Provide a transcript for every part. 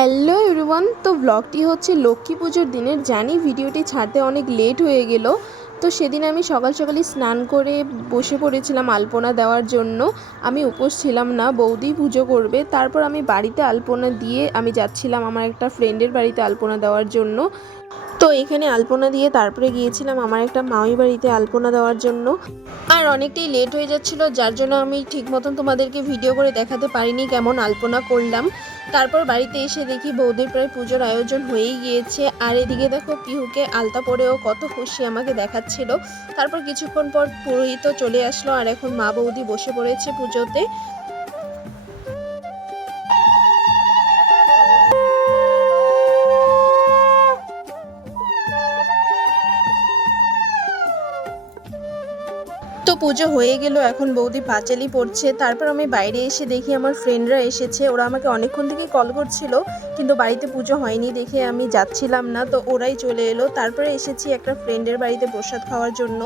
Hello everyone, তো ব্লগটি হচ্ছে লক্ষ্মী পুজোর দিনের। জানি ভিডিওটি ছাড়তে অনেক লেট হয়ে গেল। তো সেদিন আমি সকাল সকালই স্নান করে বসে পড়েছিলাম আলপনা দেওয়ার জন্য। আমি উপোস ছিলাম না, বৌদি পুজো করবে। তারপর আমি বাড়িতে আলপনা দিয়ে আমি যাচ্ছিলাম আমার একটা ফ্রেন্ডের বাড়িতে আলপনা দেওয়ার জন্য। তো এখানে আলপনা দিয়ে তারপরে গিয়েছিলাম আমার একটা মামাই বাড়িতে আলপনা দেওয়ার জন্য। আর অনেকটাই লেট হয়ে যাচ্ছিল, যার জন্য আমি ঠিক মতন তোমাদেরকে ভিডিও করে দেখাতে পারিনি কেমন আলপনা করলাম। তারপর বাড়িতে এসে দেখি বৌদির প্রায় পুজোর আয়োজন হয়েই গিয়েছে। আর এদিকে দেখো পিহুকে আলতা পরেও কত খুশি আমাকে দেখাচ্ছিল। তারপর কিছুক্ষণ পর পুরোহিত চলে আসলো, আর এখন মা বৌদি বসে পড়েছে পুজোতে। তো পুজো হয়ে গেল, এখন বৌদি পাঁচালি পড়ছে। তারপর আমি বাইরে এসে দেখি আমার ফ্রেন্ডরা এসেছে। ওরা আমাকে অনেকক্ষণ থেকে কল করছিল, কিন্তু বাড়িতে পুজো হয়নি দেখে আমি যাচ্ছিলাম না। তো ওরাই চলে এলো। তারপরে এসেছি একটা ফ্রেন্ডের বাড়িতে প্রসাদ খাওয়ার জন্য।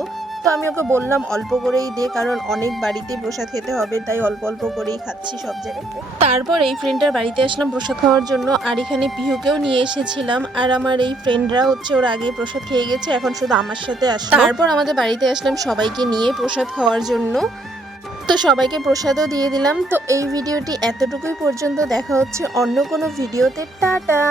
তো আমি ওকে বললাম অল্প করেই দে, কারণ অনেক বাড়িতেই প্রসাদ খেতে হবে, তাই অল্প অল্প করেই খাচ্ছি সব জায়গাতে। তারপর এই ফ্রেন্ডটার বাড়িতে আসলাম প্রসাদ খাওয়ার জন্য, আর এখানে পিহুকেও নিয়ে এসেছিলাম। আর আমার এই ফ্রেন্ডরা হচ্ছে ওরা আগে প্রসাদ খেয়ে গেছে, এখন শুধু আমার সাথে আসলো। তারপর আমাদের বাড়িতে আসলাম সবাইকে নিয়ে প্রসাদ খাওয়ার জন্য। তো সবাইকে প্রসাদও দিয়ে দিলাম। তো এই ভিডিওটি এতটুকুই পর্যন্ত, দেখা হচ্ছে অন্য কোনো ভিডিওতে। টাটা।